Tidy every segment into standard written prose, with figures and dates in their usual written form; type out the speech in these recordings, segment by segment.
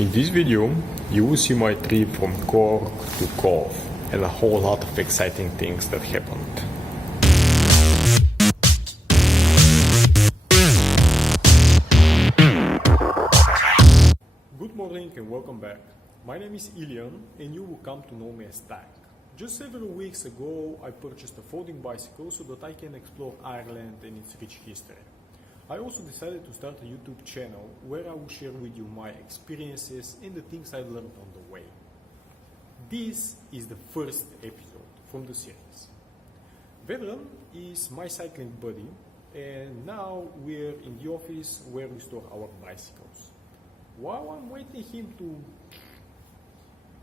In this video, you will see my trip from Cork to Cobh and a whole lot of exciting things that happened. Good morning and welcome back. My name is Iliyan and you will come to know me as Tank. Just several weeks ago, I purchased a folding bicycle so that I can explore Ireland and its rich history. I also decided to start a YouTube channel where I will share with you my experiences and the things I've learned on the way. This is the first episode from the series. Vedran is my cycling buddy, and now we're in the office where we store our bicycles. While I'm waiting him to,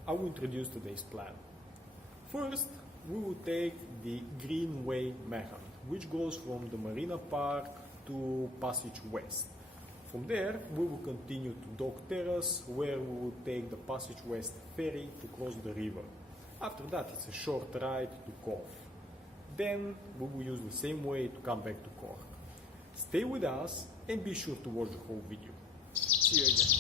I will introduce today's plan. First, we will take the Greenway Method, which goes from the Marina Park to Passage West. From there, we will continue to Dock Terrace, where we will take the Passage West ferry to cross the river. After that, it's a short ride to Cobh. Then, we will use the same way to come back to Cork. Stay with us and be sure to watch the whole video. See you again.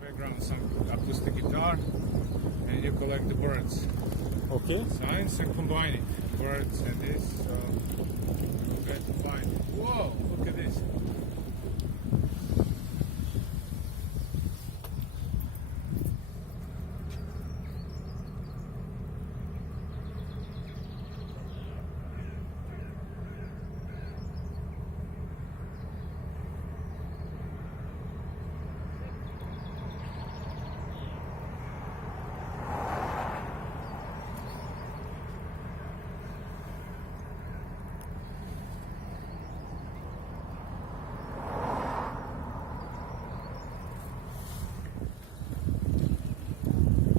Background, some acoustic guitar, and you collect the birds. Okay. Signs and combine it. Birds and this, so we'll try to find it. Whoa, look at this.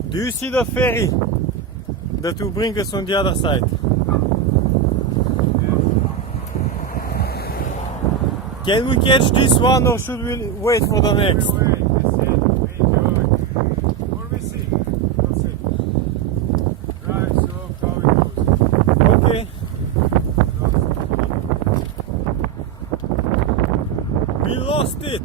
Do you see the ferry that will bring us on the other side? Can we catch this one or should we wait for the next? Wait, or we see. Let's see. Right, so how it goes. Okay. We lost it.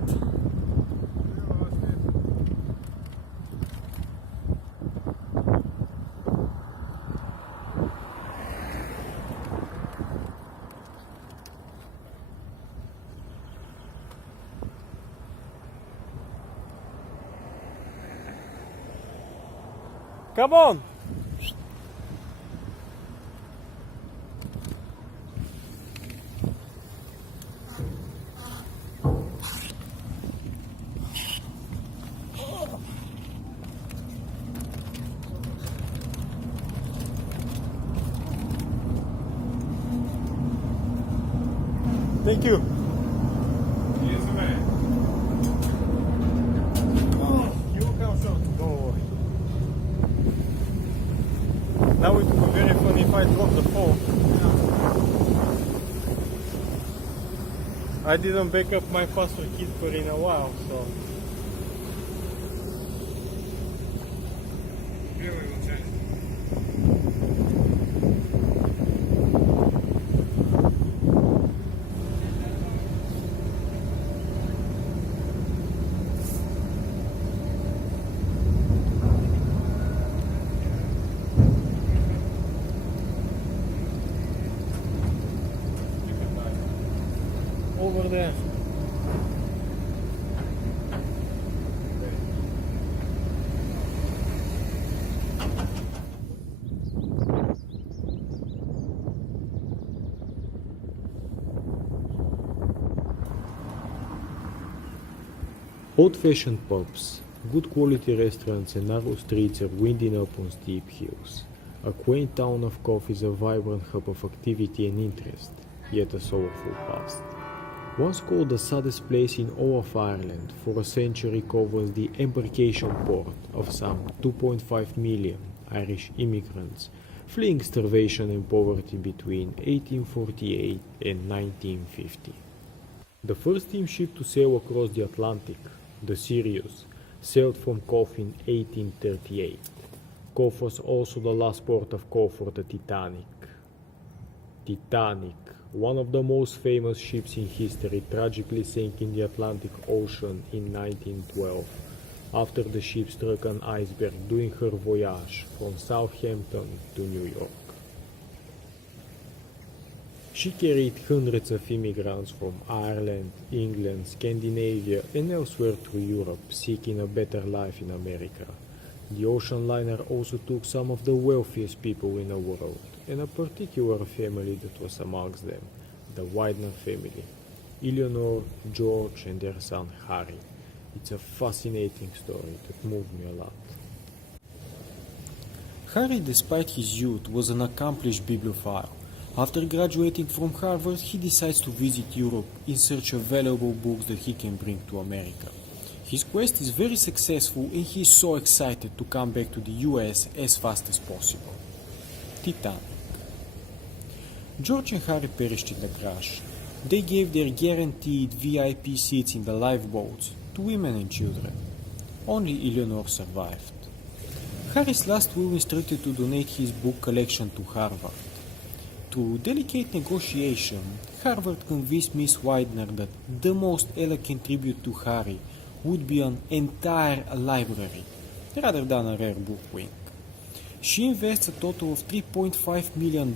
Come on! Thank you. He is the man. You come short. Don't worry. Now it would be very funny if I drop the phone. I didn't back up my password kit for in a while, so. Here we will change. Over there. Old-fashioned pubs, good quality restaurants and narrow streets are winding up on steep hills. A quaint town of Cobh is a vibrant hub of activity and interest. yet a sorrowful past. Once called the saddest place in all of Ireland, for a century Cobh was the embarkation port of some 2.5 million Irish immigrants fleeing starvation and poverty between 1848 and 1950. The first steamship to sail across the Atlantic, the Sirius, sailed from Cobh in 1838. Cobh was also the last port of call for the Titanic. Titanic, one of the most famous ships in history, tragically sank in the Atlantic Ocean in 1912 after the ship struck an iceberg during her voyage from Southampton to New York. She carried hundreds of immigrants from Ireland, England, Scandinavia, and elsewhere through Europe, seeking a better life in America. The ocean liner also took some of the wealthiest people in the world, and a particular family that was amongst them, the Widener family, Eleanor, George, and their son Harry. It's a fascinating story that moved me a lot. Harry, despite his youth, was an accomplished bibliophile. After graduating from Harvard, he decides to visit Europe in search of valuable books that he can bring to America. His quest is very successful and he is so excited to come back to the US as fast as possible. Titanic. George and Harry perished in the crash. They gave their guaranteed VIP seats in the lifeboats to women and children. Only Eleanor survived. Harry's last will instructed to donate his book collection to Harvard. Through delicate negotiation, Harvard convinced Miss Widener that the most elegant tribute to Harry would be an entire library, rather than a rare book wing. She invests a total of $3.5 million,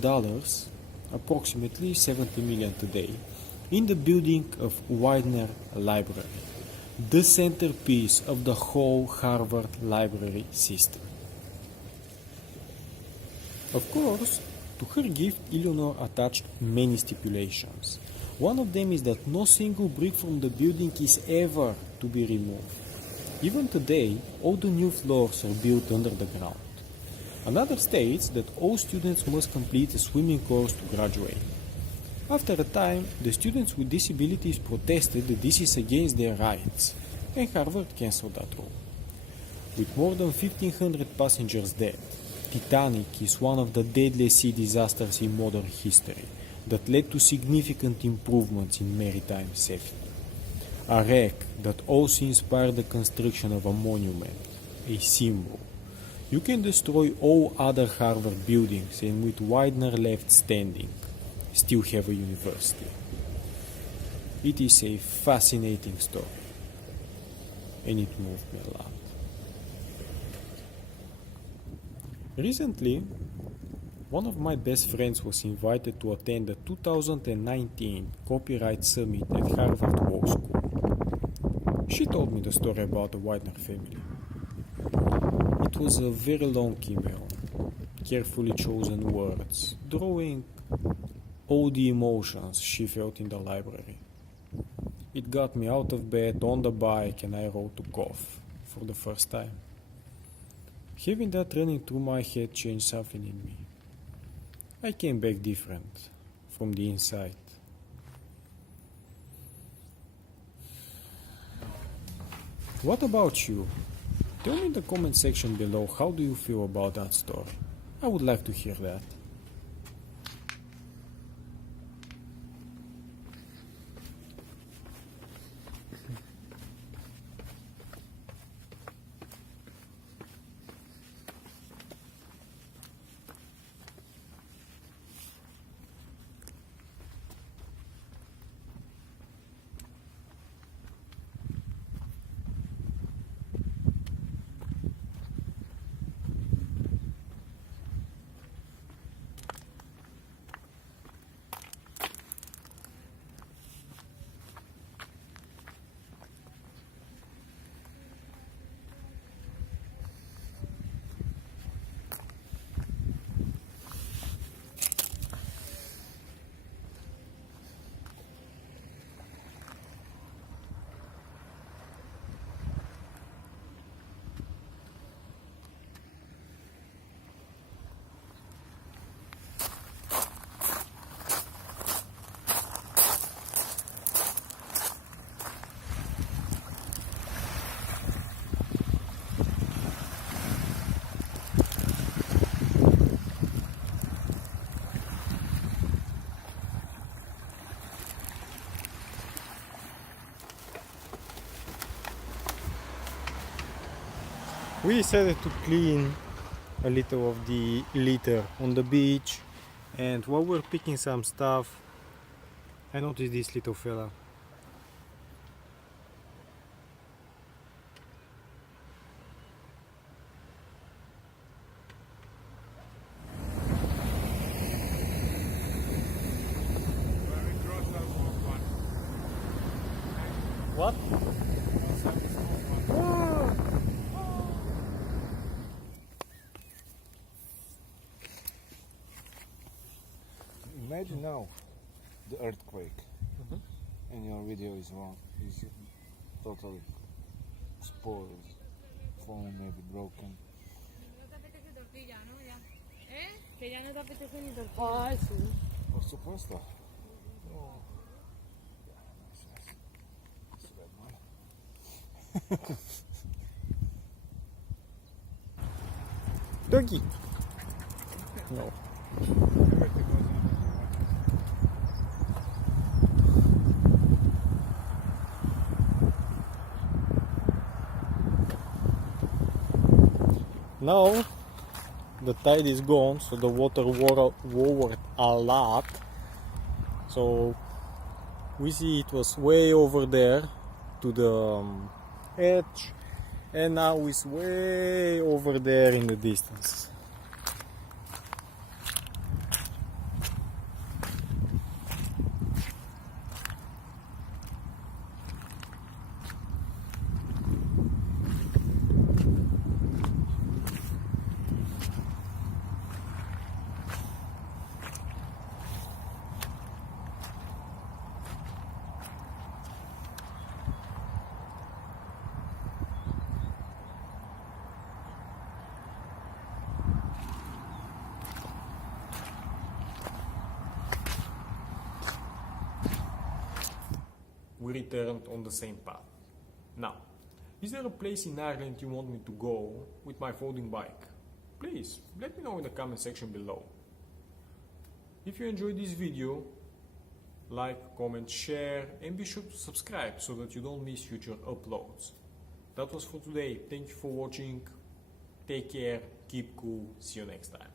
approximately 70 million today, in the building of Widener Library, the centerpiece of the whole Harvard library system. Of course, to her gift, Eleanor attached many stipulations. One of them is that no single brick from the building is ever to be removed. Even today, all the new floors are built under the ground. Another states that all students must complete a swimming course to graduate. After a time, the students with disabilities protested that this is against their rights, and Harvard cancelled that rule. With more than 1,500 passengers dead, Titanic is one of the deadliest sea disasters in modern history that led to significant improvements in maritime safety. A wreck that also inspired the construction of a monument, a symbol. You can destroy all other Harvard buildings and with Widener left standing, still have a university. It is a fascinating story, and it moved me a lot. Recently, one of my best friends was invited to attend the 2019 Copyright Summit at Harvard Law School. She told me the story about the Widener family. It was a very long email, carefully chosen words, drawing all the emotions she felt in the library. It got me out of bed, on the bike, and I rode to Cobh for the first time. Having that running through my head changed something in me. I came back different, from the inside. What about you? Tell me in the comment section below how do you feel about that story. I would like to hear that. We decided to clean a little of the litter on the beach, and while we're picking some stuff, I noticed this little fella. Where we cross that small one. What? Also the small one. Imagine now the earthquake, and your video is wrong. Is totally spoiled, phone maybe broken. Que ya no te apetece ni tortilla. Ay, sí. Por supuesto. Turkey. No. Now the tide is gone, so the water lowered a lot. So we see it was way over there to the edge, and now it's way over there in the distance. We returned on the same path. Now, is there a place in Ireland you want me to go with my folding bike? Please, let me know in the comment section below. If you enjoyed this video, like, comment, share, and be sure to subscribe so that you don't miss future uploads. That was for today. Thank you for watching. Take care, keep cool, see you next time.